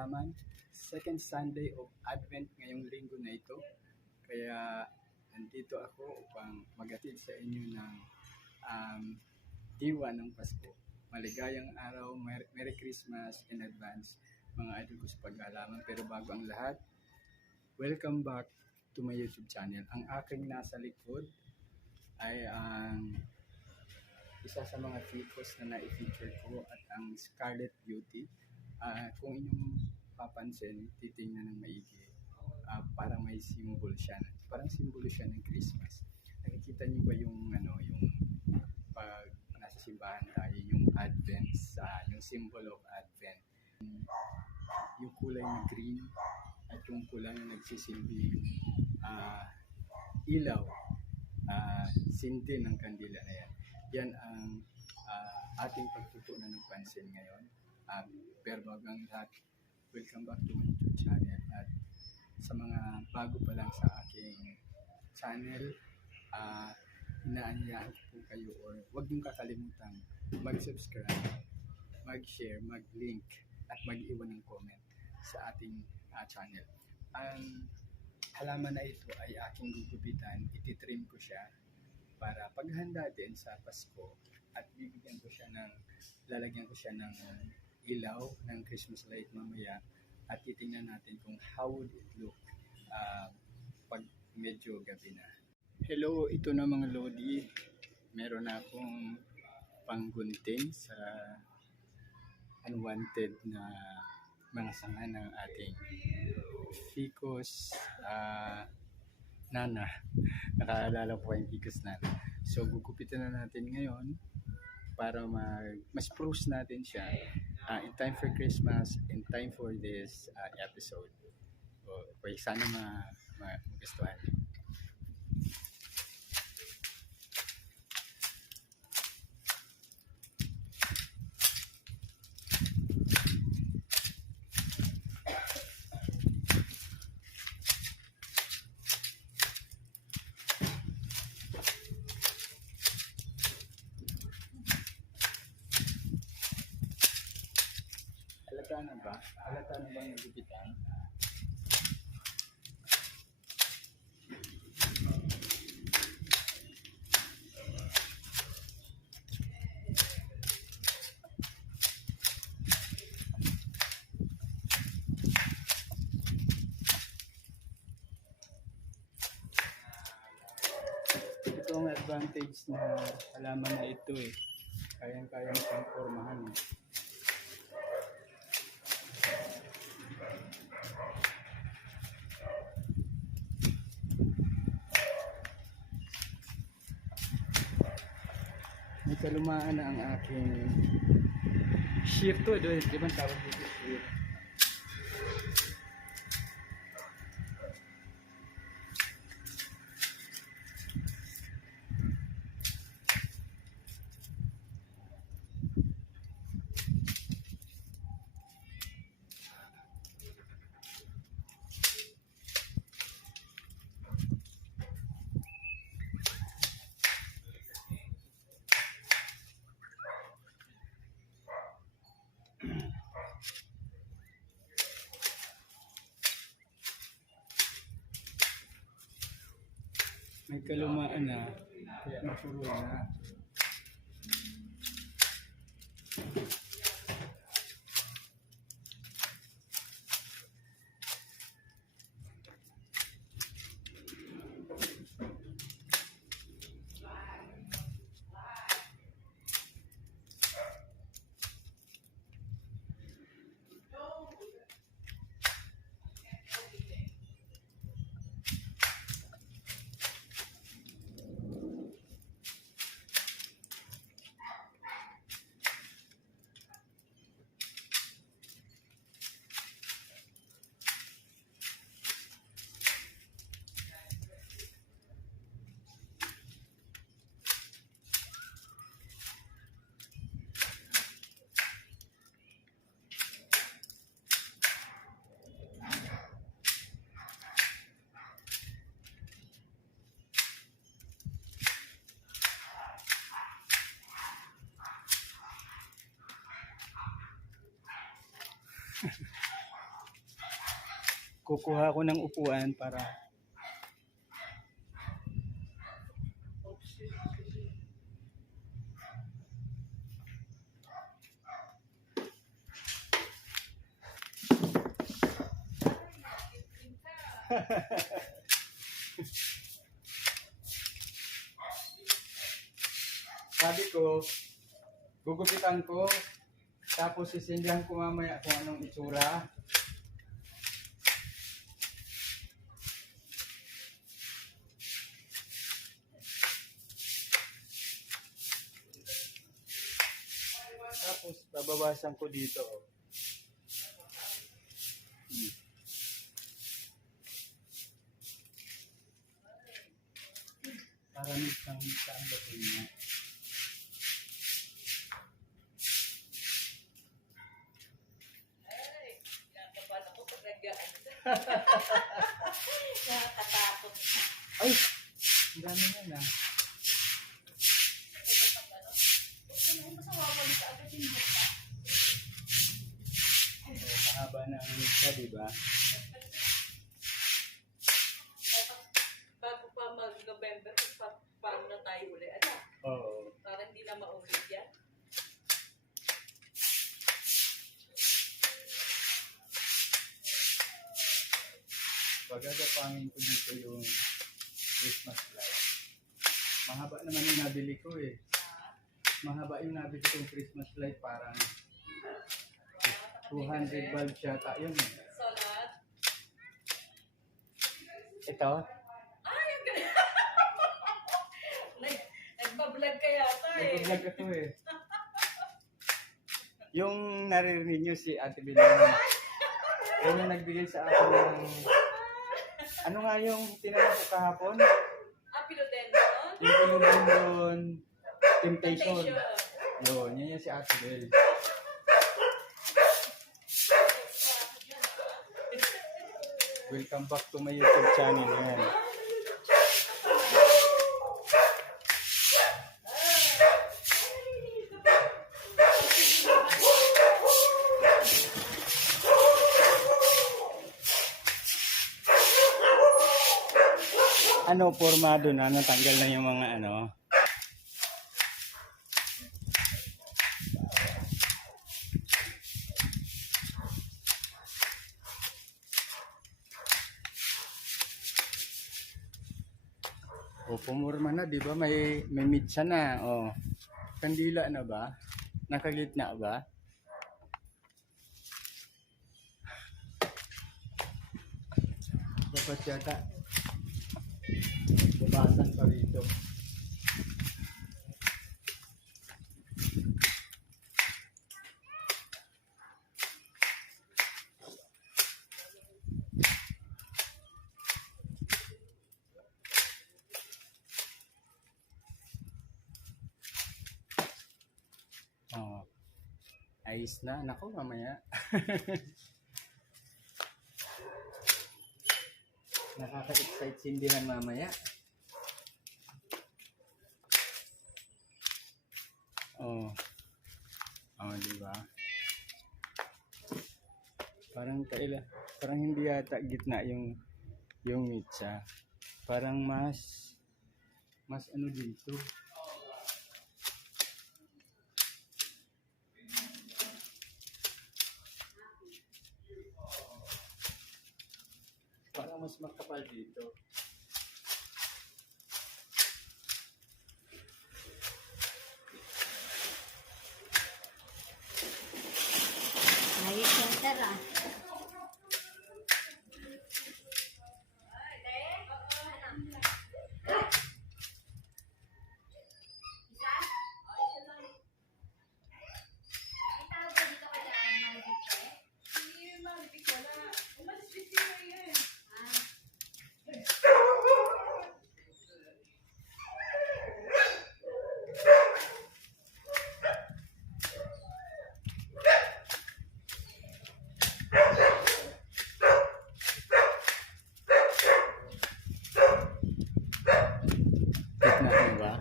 halaman. Second Sunday of Advent ngayong linggo na ito. Kaya nandito ako upang maghatid sa inyo ng diwa ng Pasko. Maligayang araw, Merry Christmas in advance mga idol ko sa paghalaman. Pero bago ang lahat, welcome back to my YouTube channel. Ang aking nasa likod ay ang isa sa mga ficus na na-feature ko at ang Scarlet Beauty. Kung inyong papansin, titingnan ng maigi. Parang may symbol siya. Parang simbolo siya ng Christmas. Nakikita niyo ba yung pag nasa simbahan tayo, yung Advent, yung symbol of Advent. Yung kulay na green at yung kulay na nagsisilbing ilaw, sindi ng kandila na yan. Yan ang ating pagtutunan ng pansin ngayon. Pero bago ang lahat, welcome back to my YouTube channel. At sa mga bago pa lang sa aking channel, inaanyahan ko po kayo or huwag niyong kakalimutan mag-subscribe, mag-share, mag-link at mag-iwan ng comment sa ating channel. Ang halaman na ito ay aking gugupitan, ititrim ko siya para paghanda din sa Pasko at lalagyan ko siya ng ilaw ng Christmas light mamaya at titingnan natin kung how would it look pag medyo gabi na. Hello, ito na mga lodi. Meron na akong panggunting sa unwanted na mga sanga ng ating ficus nana. Nakaalala ko yung ficus nana. So gugupitan na natin ngayon para mas spruce natin siya in time for Christmas, in time for this episode. Okay, sana magustuhan. Halata na ba yung gupitan? Ito ang advantage na halaman na ito eh. Kayang-kayang siyang formahan eh. May kalumaan na ang aking shear to. Di ba tawag dito shear? May kalumaan na, kaya mapuro na. kukuha ko ng upuan para sabi ko, gugupitan ko, tapos sisindihan ko mamaya kung anong itsura. Tapos babawasan ko dito. Para mix ang dating niya. Nakakatakot. Ay! Ang dami yan ah. Mahaba na ang mix, diba? Bago pa mag-November, paano na tayo uli? Ano? Oo. Para hindi na maulit yan. Pagagapangin ko dito yung Christmas light. Mahaba naman yung nabili ko eh. Mahaba yung nabili kong Christmas light, parang 200 bulbs yata yun eh. Salat. Ito? Ay, ang galing. Nagbablog ka yata eh. Nag-vlog ito eh. Yung naririnig nyo si Ate Bilang. Yun yung nagbigay sa akin ng... Ano nga yung tinanong ko kahapon? Philodendron? Yung Philodendron Temptation. Temptation. Yun yung si Ate Bel. Welcome back to my YouTube channel. Yan. Ano, formado na, natanggal na yung mga ano. O, pumurma na, di ba? May mitsa na. O, kandila na ba? Nakagitna ba? Dapat yata. Babasan pa rito. Oh. Ayos na. Naku, mamaya. Nakaka-excite sindihan mamaya. Oh. Oh, di ba? Parang hindi yata gitna yung mitsa. Parang mas ano dito. Parang mas makapal dito. Ayos yung tara. Gitna na ba?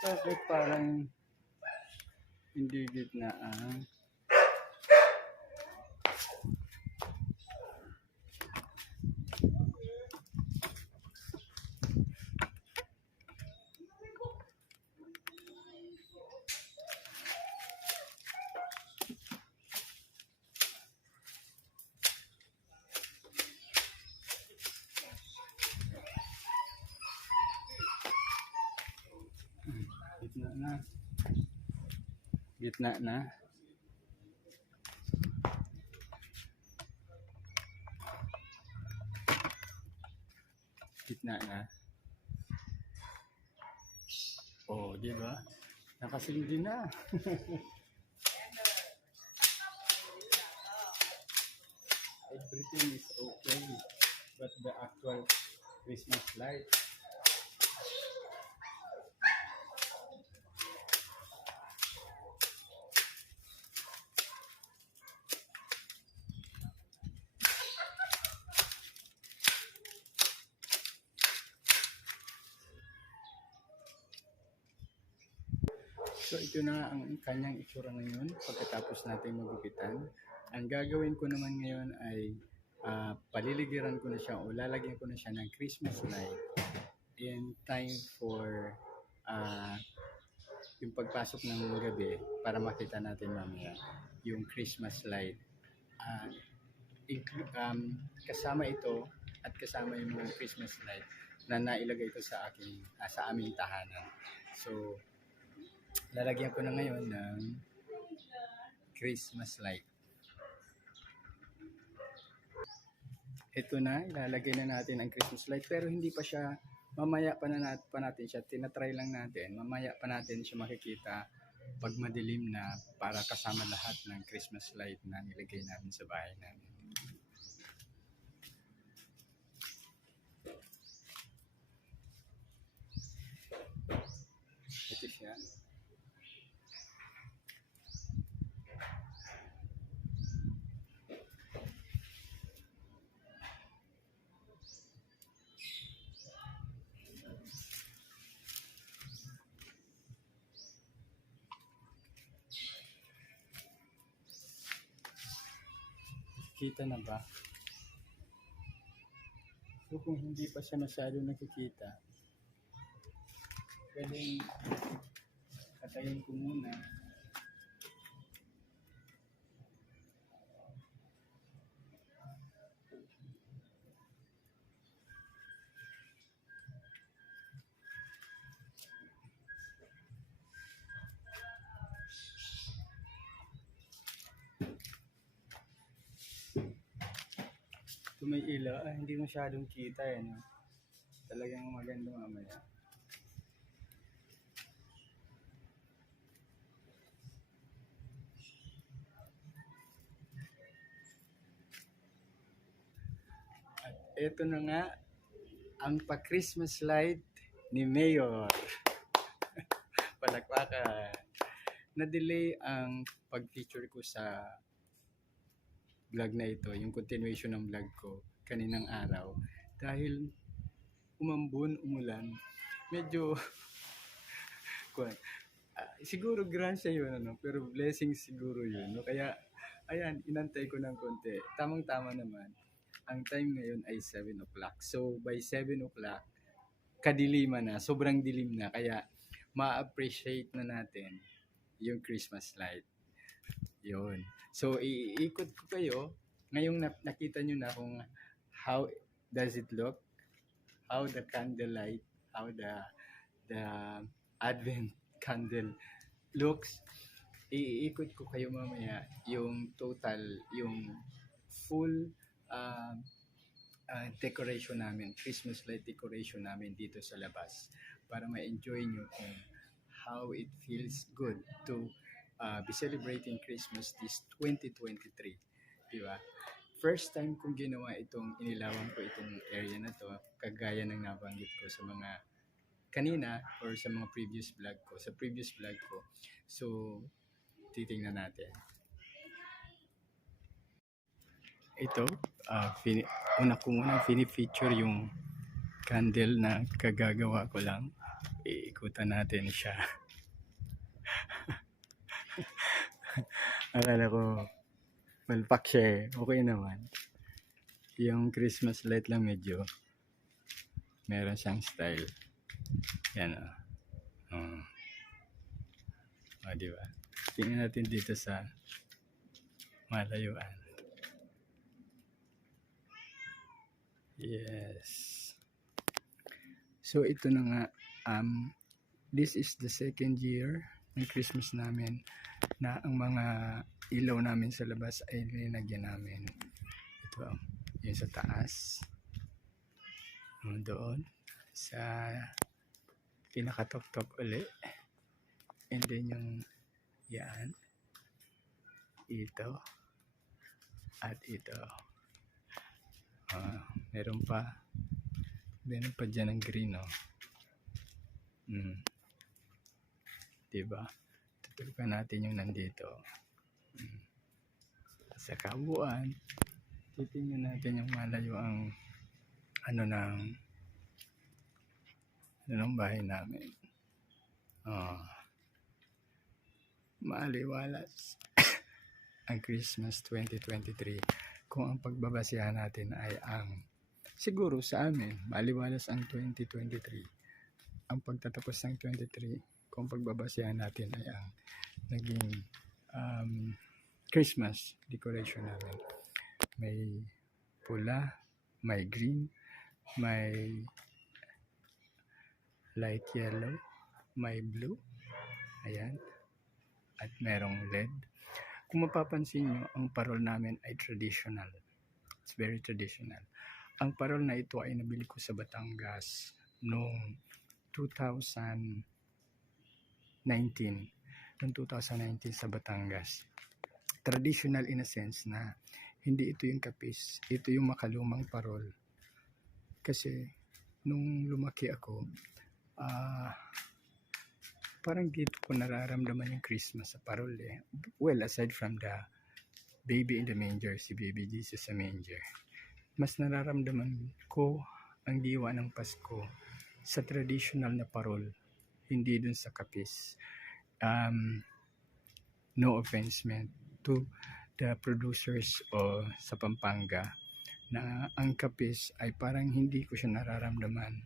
Bakit parang hindi gitna ah? Gitna na. Gitna na. Oh, di ba? Nakasindi na. Everything is okay. But the actual Christmas light. So ito na ang kanyang itsura ngayon pagkatapos natin magupitan. Ang gagawin ko naman ngayon ay paliligiran ko na siya o lalagyan ko na siya ng Christmas light in time for yung pagpasok ng gabi para makita natin mamaya yung Christmas light. Kasama ito at kasama yung mga Christmas light na nailagay ito sa aming tahanan. So lalagyan ko na ngayon ng Christmas light. Ito na, ilalagay na natin ang Christmas light pero hindi pa siya, mamaya pa natin siya, tinatry lang natin, mamaya pa natin siya makikita pag madilim na para kasama lahat ng Christmas light na nilagay namin sa bahay namin. Ito siya. Kita na ba? So kung hindi pa siya masyado nakikita, pwedeng katayin ko muna. Ito may ilaw, hindi masyadong kita eh, no? Talagang maganda mamaya. At ito na nga, ang pa-Christmas light ni Mayor. Palakpakan. Na-delay ang pag-feature ko sa vlog na ito, yung continuation ng vlog ko kaninang araw dahil umulan, medyo siguro grasya yun pero blessing siguro yun, no? Kaya ayan, inantay ko ng konti, tamang-tama naman. Ang time ngayon ay 7 o'clock, so by 7 o'clock kadiliman na, sobrang dilim na, kaya ma-appreciate na natin yung Christmas light. Yun. So, iikot ko kayo. Ngayong nakita nyo na kung how does it look, how the candlelight, how the Advent candle looks. Iikot ko kayo mamaya yung total, yung full decoration namin, Christmas light decoration namin dito sa labas para ma-enjoy nyo kung how it feels good to be celebrating Christmas this 2023, di ba? First time kong ginawa inilawan ko itong area na to, kagaya ng nabanggit ko sa mga kanina or sa mga previous vlog ko, So, titingnan natin. Ito, una ko muna fini-feature yung candle na kagagawa ko lang. Iikutan natin siya. Akala ko malpak siya eh. Okay naman. Yung Christmas light lang medyo meron siyang style. Yan o. Diba? Tingnan natin dito sa malayuan. Yes. So ito na nga. This is the second year ng Christmas namin. na ang mga ilaw namin sa labas ay linagyan namin. Ito, yung sa taas. Doon sa pinakatok-tok uli. And then yung yan. Ito. At ito. Meron pa dyan ng green, oh. Diba? Tutukan natin yung nandito. Sa kabuuan, titingnan natin yung malayo ang ng bahay namin. Maaliwalas ang Christmas 2023 kung ang pagbabasihan natin ay ang siguro sa amin, maaliwalas ang 2023. Ang pagtatapos ng 23, kung pagbabasihan natin ay ang naging Christmas decoration namin. May pula, may green, may light yellow, may blue, ayan, at merong LED. Kung mapapansin nyo, ang parol namin ay traditional. It's very traditional. Ang parol na ito ay nabili ko sa Batangas noong 2019. Noong 2019 sa Batangas. Traditional in a sense na hindi ito yung kapis, ito yung makalumang parol. Kasi nung lumaki ako, parang dito ko nararamdaman yung Christmas sa parol eh. Well, aside from the baby in the manger, si baby Jesus sa manger, mas nararamdaman ko ang diwa ng Pasko sa traditional na parol, hindi dun sa kapis. No offense meant to the producers o sa Pampanga na ang kapis ay parang hindi ko siya nararamdaman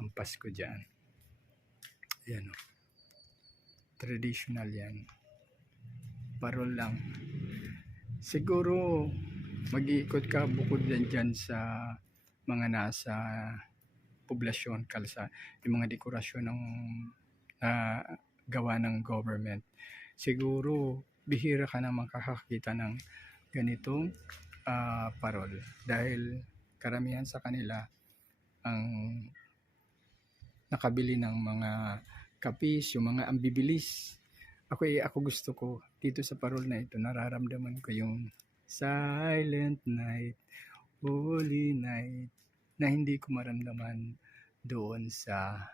ang Pasko dyan. Ayan o. Traditional yan. Parol lang. Siguro mag-iikot ka bukod dyan sa mga nasa poblasyon, kalsa, yung mga dekorasyon ng gawa ng government. Siguro bihira ka na makakakita ng ganitong parol dahil karamihan sa kanila ang nakabili ng mga kapis, yung mga ambibilis. Ako gusto ko dito sa parol na ito, nararamdaman ko yung silent night, holy night, na hindi ko maramdaman doon sa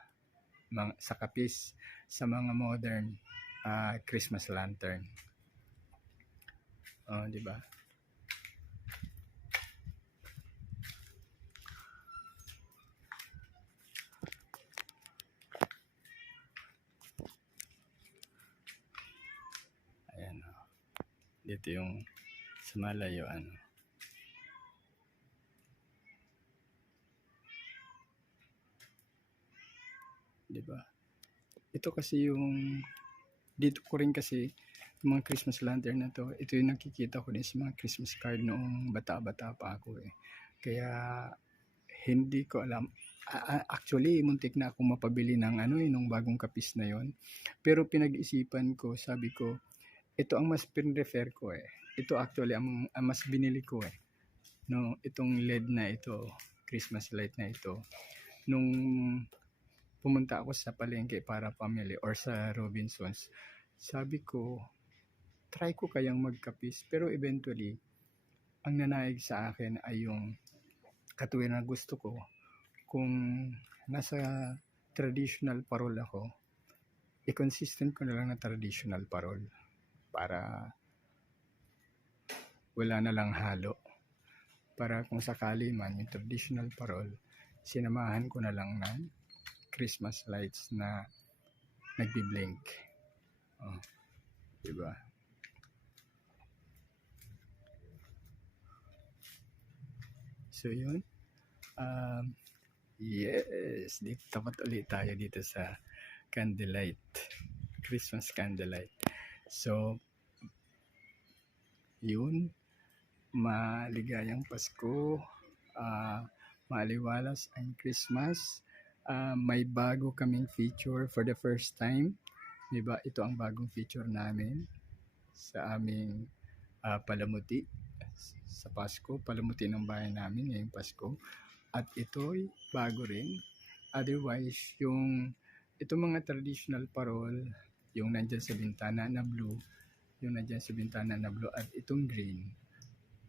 kapis, sa mga modern Christmas lantern. Di ba? Ayan, dito yung sa malayo, diba? Ito kasi yung dito ko rin kasi yung mga Christmas lantern na to, ito yung nakikita ko din sa mga Christmas card noong bata-bata pa ako eh. Kaya hindi ko alam. Actually, muntik na akong mapabili ng nung bagong kapis na yon. Pero pinag-isipan ko, sabi ko, ito ang mas pin-refer ko eh. Ito actually ang mas binili ko eh. No, itong LED na ito, Christmas light na ito. Nung pumunta ako sa palengke para pamili or sa Robinsons, sabi ko, try ko kayang magkapis. Pero eventually, ang nanaig sa akin ay yung katuwin na gusto ko. Kung nasa traditional parol ako, i-consistent ko na lang na traditional parol para wala na lang halo. Para kung sakali man yung traditional parol, sinamahan ko na lang ng Christmas lights na nagbi-blink. Diba? So yun. Yes, dito tapat ulit tayo dito sa candlelight, Christmas candlelight. So yun, maligayang Pasko, maaliwalas ang Christmas. May bago kaming feature for the first time. Diba? Ito ang bagong feature namin. sa aming palamuti sa Pasko, palamuti ng bayan namin ngayong Pasko. At ito'y bago rin. Otherwise, itong mga traditional parol, yung nandyan sa bintana na blue, at itong green,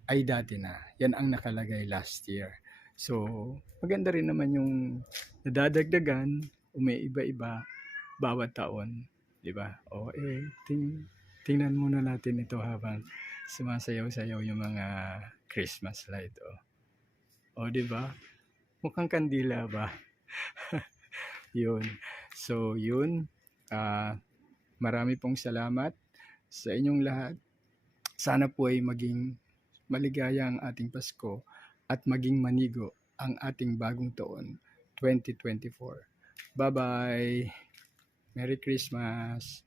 ay dati na. Yan ang nakalagay last year. So, maganda rin naman yung nadadagdagan, umiiba-iba bawat taon. Diba? O tingnan muna natin ito habang sumasayaw-sayaw yung mga Christmas light. O diba? Mukhang kandila ba? Yun. So, yun. Marami pong salamat sa inyong lahat. Sana po ay maging maligaya ang ating Pasko at maging manigo ang ating bagong taon, 2024. Bye-bye! Merry Christmas!